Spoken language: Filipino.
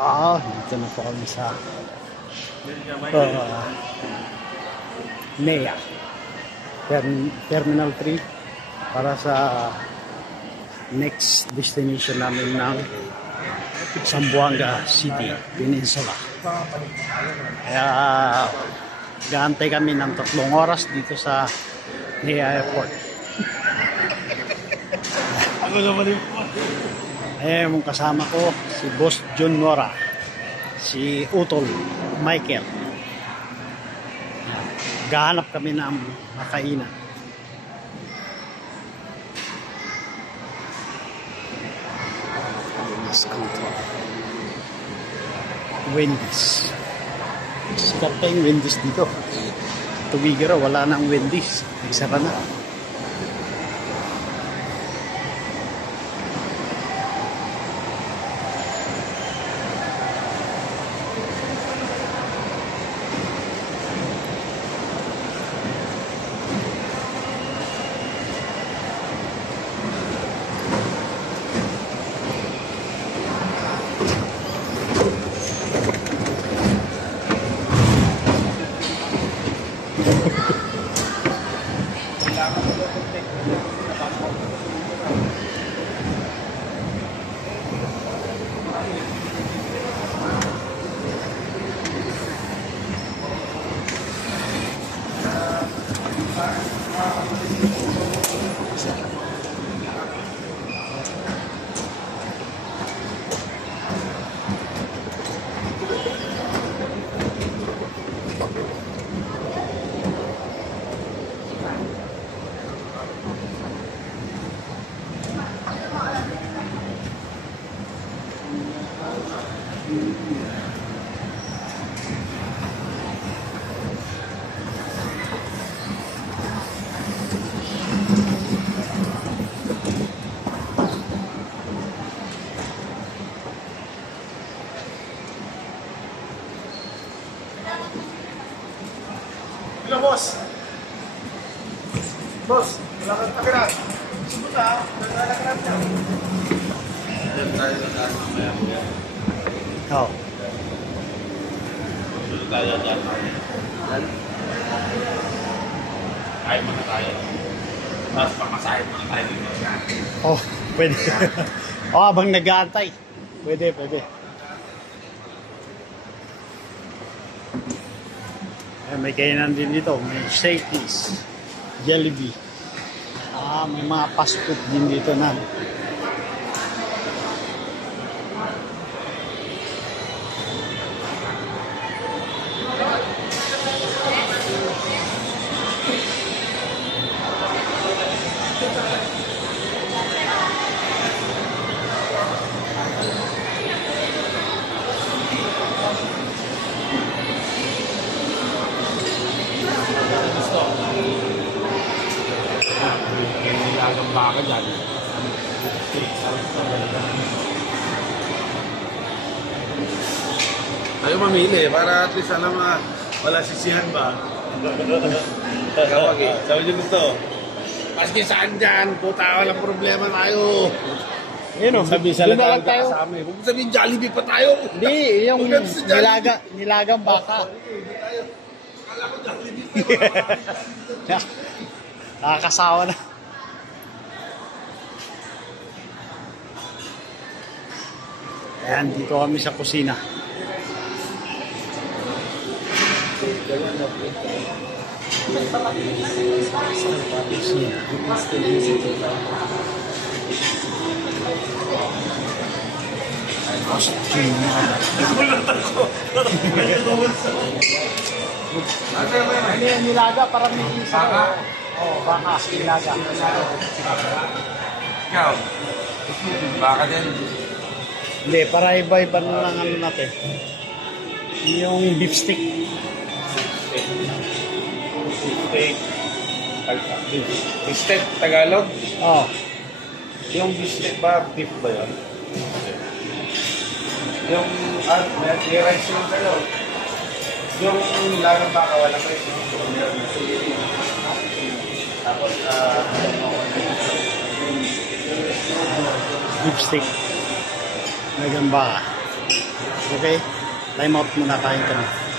Dito na po kami sa NEA Terminal 3 para sa next destination namin ng Zamboanga City, Peninsula. Kaya gaantay kami ng 3 oras dito sa NEA Airport. Ako naman yung Yung kasama ko si Boss John Nora, si Utol Michael. Gahanap kami ng makainan. Wendy's. Sikat pa yung Wendy's dito. Tuwigero, wala nang Wendy's. Nagsara na. Boss! Boss! Wala kang takiran. Sumunta ha? Wala kang takiran niya. Diyan tayo na mamaya. Oo. Sumunta tayo dyan. Kain muna tayo. Tapos pamasahin muna tayo dito. Pwede. Habang nag-aantay. Pwede. May kainan din dito. May Shakey's, Jollibee. May mga fast food din dito na. Nilagang baka dyan. Ayaw mamili para at least alam na wala sisihan ba? Kawag eh. Sabi niyo gusto. Paski saan dyan? Puta, walang problema tayo. Sabi sa lahat tayo. Huwag mo sabihin Jollibee pa tayo. Hindi, yung nilagang baka. Akala ko Jollibee pa. Nakakasawa na. Ayan, dito kami sa kusina. Ano yung nilaga? Parang may isa. Baka, nilaga. Ikaw? Baka din. Hindi, para iba-iba na lang ano natin. Yung beef stick. Beef steak, Tagalog? Oo. Yung beef steak ba, beef ba yun? Yung, may rice yung kayo. Yung nilagang baka, walang rice. Tapos, beef stick. Nilagang baka. Okay? Time out muna, kain ka na.